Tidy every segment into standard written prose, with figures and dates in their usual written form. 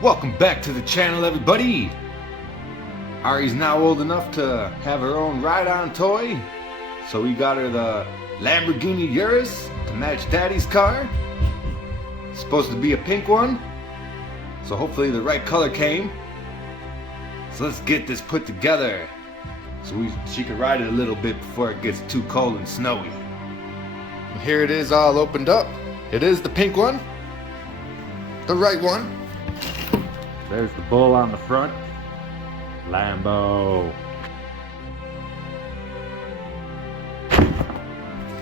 Welcome back to the channel, everybody. Ari's now old enough to have her own ride-on toy, so we got her the Lamborghini Urus to match Daddy's car. It's supposed to be a pink one, so hopefully the right color came. So let's get this put together so she can ride it a little bit before it gets too cold and snowy. And here it is, all opened up. It is the pink one, the right one. There's the bull on the front. Lambo.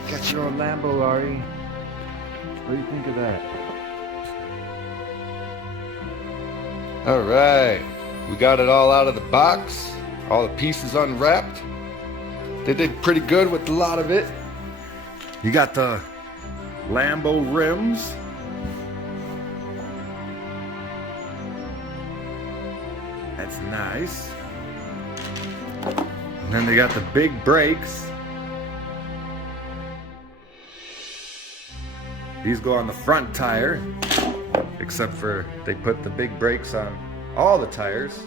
Got your own Lambo, Ari. What do you think of that? Alright, we got it all out of the box. All the pieces unwrapped. They did pretty good with a lot of it. You got the Lambo rims. That's nice. And then they got the big brakes. These go on the front tire, except for they put the big brakes on all the tires.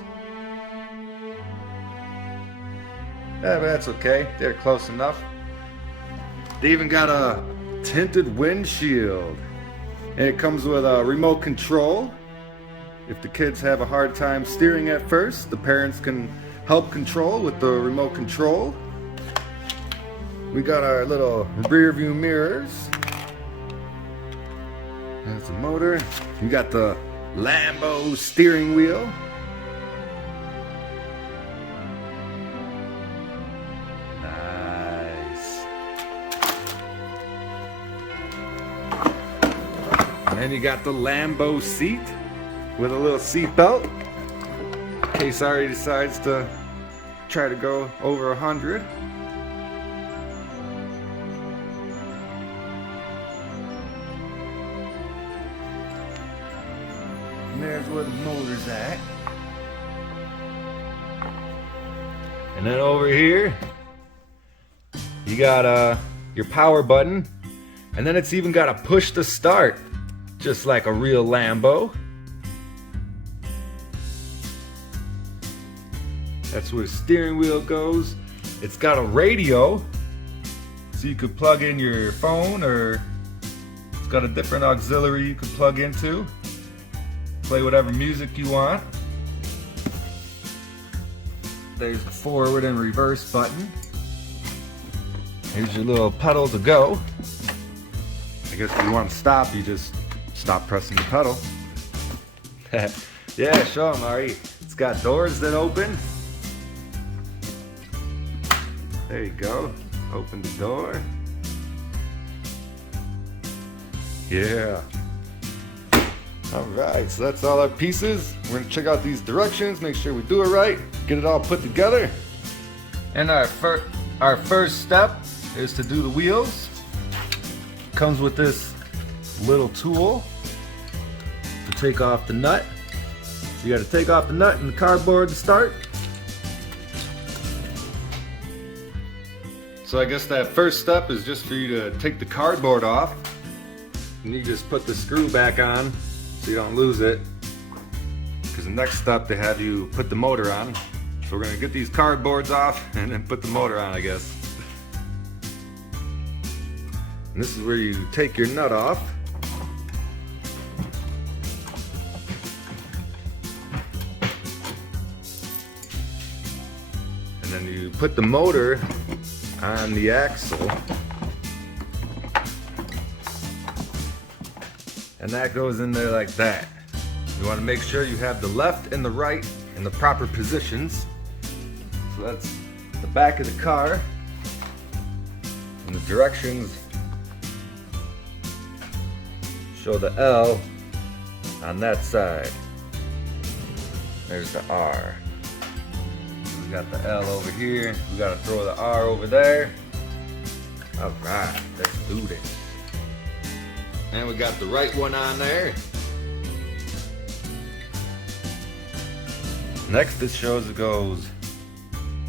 Yeah, but that's okay. They're close enough. They even got a tinted windshield. And it comes with a remote control. If the kids have a hard time steering at first, the parents can help control with the remote control. We got our little rear view mirrors. That's the motor. You got the Lambo steering wheel. Nice. And then you got the Lambo seat with a little seat belt in case Ari decides to try to go over 100. And there's where the motor's at. And then over here you got your power button, and then it's even got a push to start, just like a real Lambo. That's where the steering wheel goes. It's got a radio, so you could plug in your phone, or it's got a different auxiliary you could plug into. Play whatever music you want. There's the forward and reverse button. Here's your little pedal to go. I guess if you want to stop, you just stop pressing the pedal. Yeah, show them, Ari. It's got doors that open. There you go. Open the door. Yeah. Alright, so that's all our pieces. We're gonna check out these directions, make sure we do it right, get it all put together. And our first step is to do the wheels. Comes with this little tool to take off the nut. You gotta take off the nut and the cardboard to start. So I guess that first step is just for you to take the cardboard off, and you just put the screw back on so you don't lose it, because the next step they have you put the motor on. So we're gonna get these cardboards off and then put the motor on, I guess. And this is where you take your nut off. And then you put the motor on the axle, and that goes in there like that. You want to make sure you have the left and the right in the proper positions. So that's the back of the car, and the directions show the L on that side. There's the R. We got the L over here. We gotta throw the R over there. Alright, let's do this. And we got the right one on there. Next it shows, it goes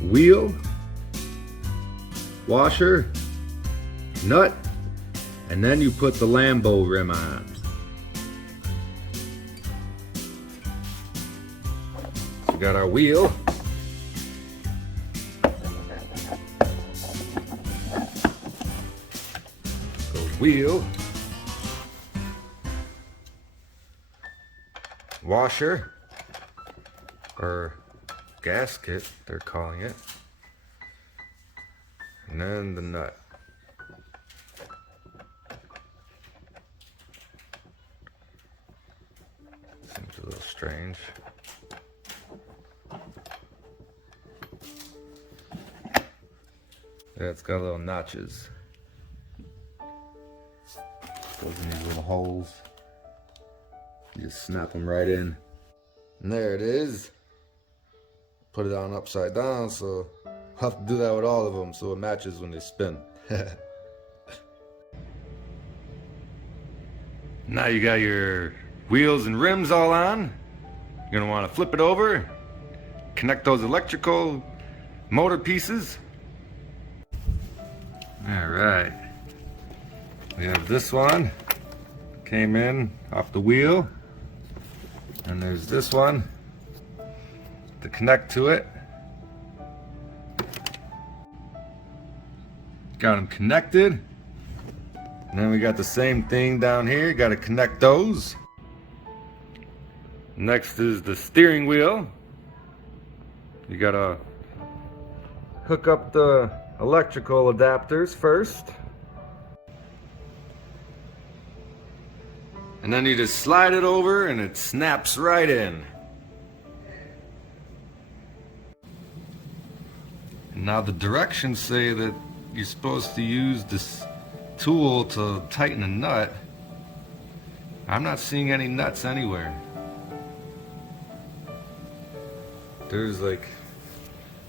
wheel, washer, nut, and then you put the Lambo rim on. We got our wheel. Wheel, washer, or gasket, they're calling it, and then the nut. Seems a little strange. Yeah, it's got little notches. Goes in these little holes. You just snap them right in. And there it is. Put it on upside down, so I'll have to do that with all of them so it matches when they spin. Now you got your wheels and rims all on. You're gonna want to flip it over, connect those electrical motor pieces. All right. We have this one, came in off the wheel, and there's this one to connect to it. Got them connected. And then we got the same thing down here, got to connect those. Next is the steering wheel. You got to hook up the electrical adapters first. And then you just slide it over and it snaps right in. And now the directions say that you're supposed to use this tool to tighten a nut. I'm not seeing any nuts anywhere. There's like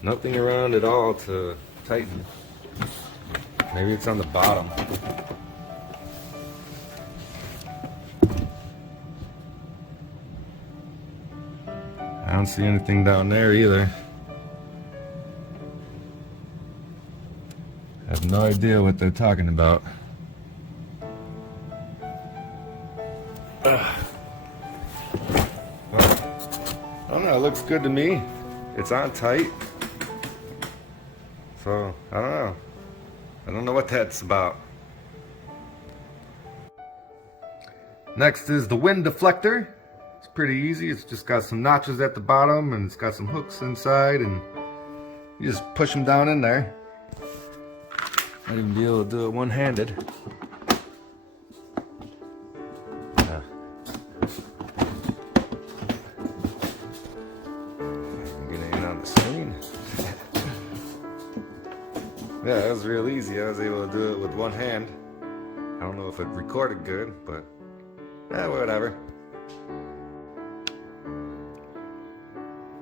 nothing around at all to tighten. Maybe it's on the bottom. I don't see anything down there either. I have no idea what they're talking about. Well, I don't know, it looks good to me. It's on tight. So, I don't know. I don't know what that's about. Next is the wind deflector. It's pretty easy. It's just got some notches at the bottom and it's got some hooks inside, and you just push them down in there. Might even be able to do it one-handed. Get in on the screen. Yeah, that was real easy. I was able to do it with one hand. I don't know if it recorded good, but yeah, whatever.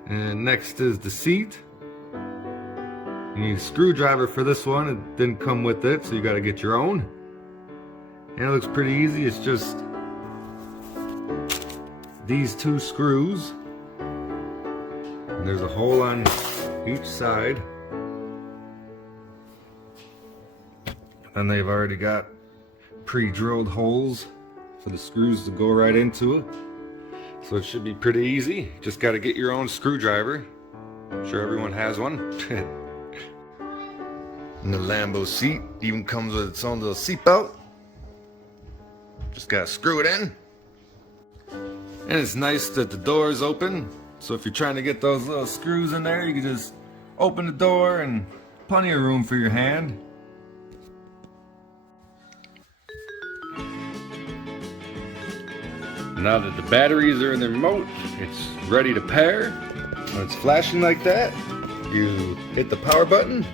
And next is the seat. You need a screwdriver for this one. It didn't come with it, so you got to get your own. And it looks pretty easy. It's just these two screws. And there's a hole on each side. And they've already got pre-drilled holes for the screws to go right into it. So it should be pretty easy. Just got to get your own screwdriver. I'm sure everyone has one. And the Lambo seat even comes with its own little seat belt. Just got to screw it in. And it's nice that the door is open. So if you're trying to get those little screws in there, you can just open the door and plenty of room for your hand. Now that the batteries are in the remote, it's ready to pair. When it's flashing like that, you hit the power button,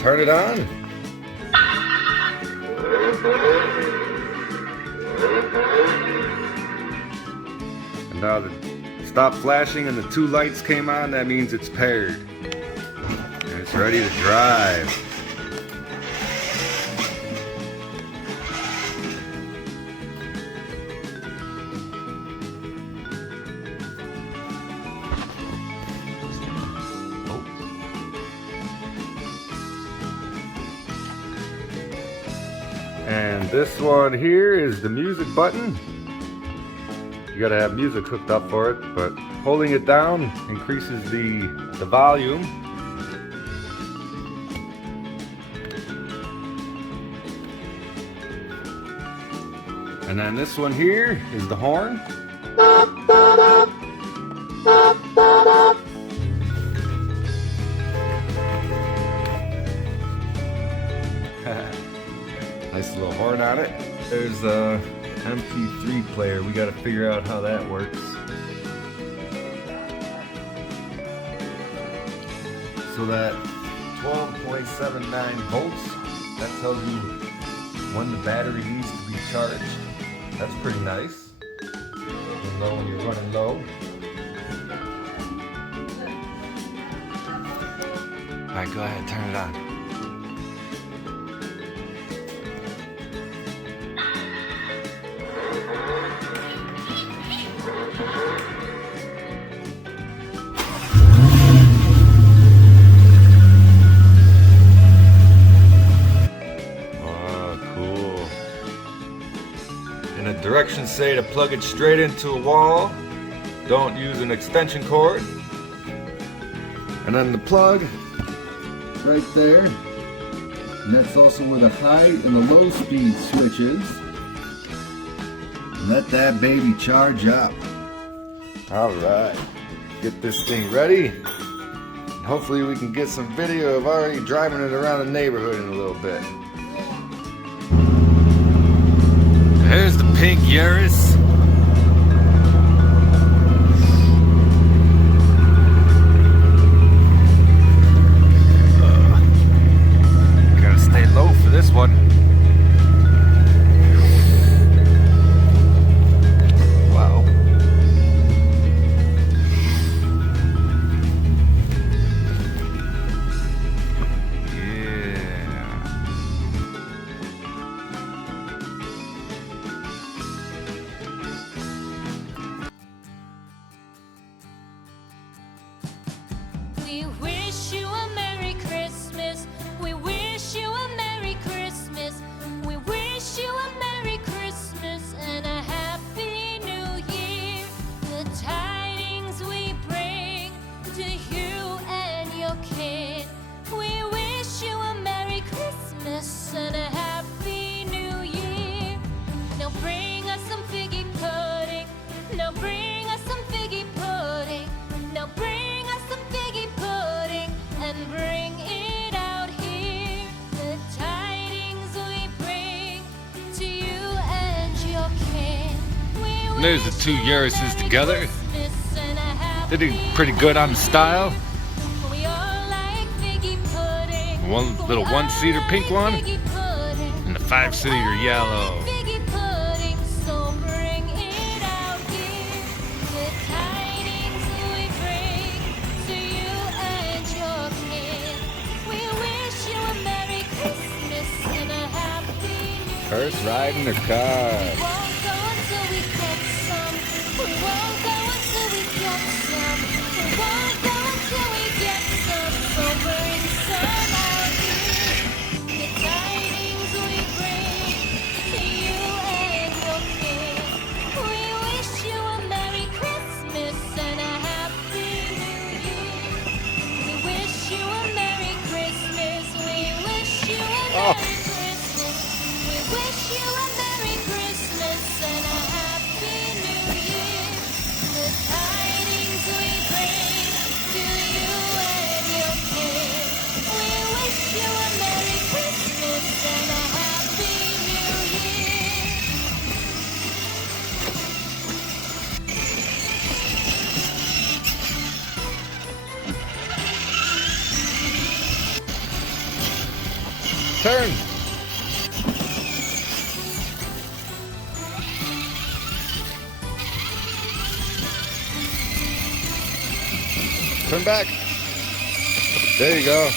turn it on. And now that it stopped flashing and the two lights came on, that means it's paired. And it's ready to drive. And this one here is the music button. You gotta have music hooked up for it, but holding it down increases the volume. And then this one here is the horn. Nice little horn on it. There's a MP3 player. We got to figure out how that works. So that 12.79 volts, that tells you when the battery needs to be charged. That's pretty nice. You know when you're running low. All right, go ahead, turn it on. And the directions say to plug it straight into a wall. Don't use an extension cord. And then the plug right there. And that's also where the high and the low speed switch is. Let that baby charge up. Alright. Get this thing ready. And hopefully we can get some video of Ari driving it around the neighborhood in a little bit. There's the pink Urus. Gotta stay low for this one. Wow. We wish you a Merry Christmas. We wish you a Merry Christmas. We wish you a Merry Christmas and a Happy New Year. The tidings we bring to you and your kid. We wish you a Merry Christmas and a Happy New Year. Now bring us some figgy pudding. Now bring us some figgy pudding. Now bring us some figgy pudding and bring it out here. The tidings we bring to you and your kin. There's the two Uruses together. They did pretty good on the style. One little one-seater pink one and the five-seater yellow. First ride in the car. We won't go until we get some. We won't go until we get some. We won't go until we get some. So bring some out here. The tidings we bring to you and your kid. We wish you a Merry Christmas and a Happy New Year. We wish you a Merry Christmas. We wish you a Merry Christmas. Wish you a Merry Christmas and a Happy New Year. The tidings we bring to you and your kid. We wish you a Merry Christmas and a Happy New Year. Turn. Turn back. There you go.